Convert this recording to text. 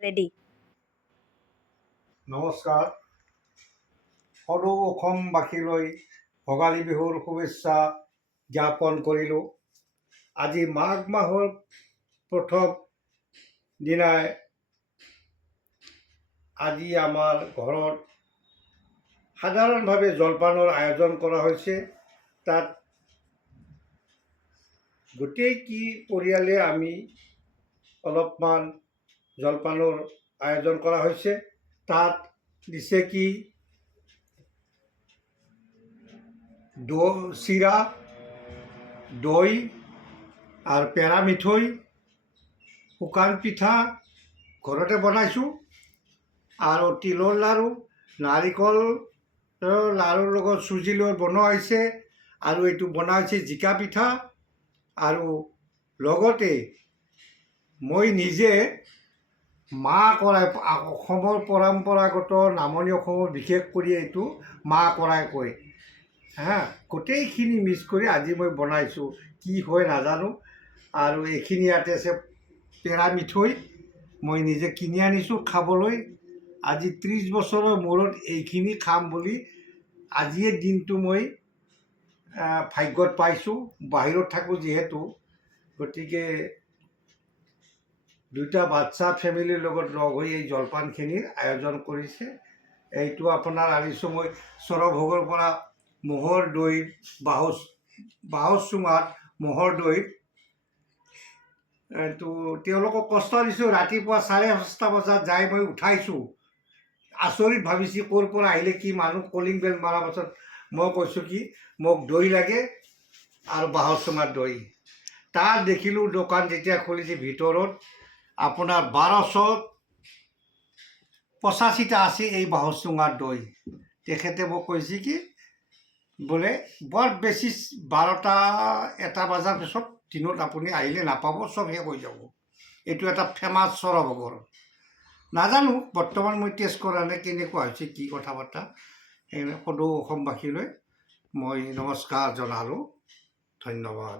Ready. নমস্কাৰ। সদৌ অসমবাসীলৈ ভোগালী বিহুৰ শুভেচ্ছা জ্ঞাপন কৰিলোঁ। আজি মাঘ মাহৰ প্ৰথম দিনাই আজি আমাৰ ঘৰত সাধাৰণভাৱে জলপানৰ আয়োজন কৰা হৈছে। তাত গোটেই পৰিয়ালে আমি অলপমান জলপানৰ আয়োজন কৰা হৈছে। তাত দিছে চিৰা, দৈ আৰু পেৰা মিঠৈ, শুকান পিঠা ঘৰতে বনাইছোঁ আৰু তিলৰ লাড়ু, নাৰিকলৰ লাড়ুৰ লগত চুজি লৈ বনোৱা হৈছে আৰু এইটো বনোৱা হৈছে জিকা পিঠা। আৰু লগতে মই নিজে মাহ কৰাই, অসমৰ পৰম্পৰাগত নামনি অসমৰ বিশেষ কৰি এইটো মাহ কৰাই কয়। গোটেইখিনি মিক্স কৰি আজি মই বনাইছোঁ। কি হয় নাজানো। আৰু এইখিনি ইয়াতে আছে পেৰা মিঠৈ, মই নিজে কিনি আনিছোঁ খাবলৈ। আজি 30 বছৰৰ মূৰত এইখিনি খাম বুলি আজিয়ে দিনটো মই ভাগ্যত পাইছোঁ। বাহিৰত থাকোঁ যিহেতু, গতিকে দুটা বাচ্চা ফেমিলিৰ লগত লগ হৈ এই জলপানখিনিৰ আয়োজন কৰিছে। এইটো আপোনাৰ আনিছোঁ মই সৰভোগৰ পৰা ম'হৰ দৈ, বাঁহৰ চুঙাত ম'হৰ দৈ। এইটো তেওঁলোকক কষ্ট দিছোঁ। ৰাতিপুৱা 5:30 বজাত যাই মই উঠাইছোঁ। আচৰিত ভাবিছোঁ ক'ৰ পৰা আহিলে কি মানুহ। কলিং বেল মৰাৰ পাছত মই কৈছোঁ কি মোক দৈ লাগে আৰু বাঁহৰ চুঙাত দৈ। তাত দেখিলোঁ দোকান যেতিয়া খুলিছে ভিতৰত আপোনাৰ 1285টা আছে এই বাঁহৰ চুঙাত দৈ। তেখেতে মোক কৈছে কি বোলে বৰ বেছি 12টা-1টা বজাৰ পিছত দিনত আপুনি আহিলে নাপাব, চব শেষ হৈ যাব। এইটো এটা ফেমাছ সৰভোগৰ। নাজানো বৰ্তমান মই টেষ্ট কৰা নাই কেনেকুৱা হৈছে, কি কথা বাৰ্তা। সদৌ অসমবাসীলৈ মই নমস্কাৰ জনালোঁ। ধন্যবাদ।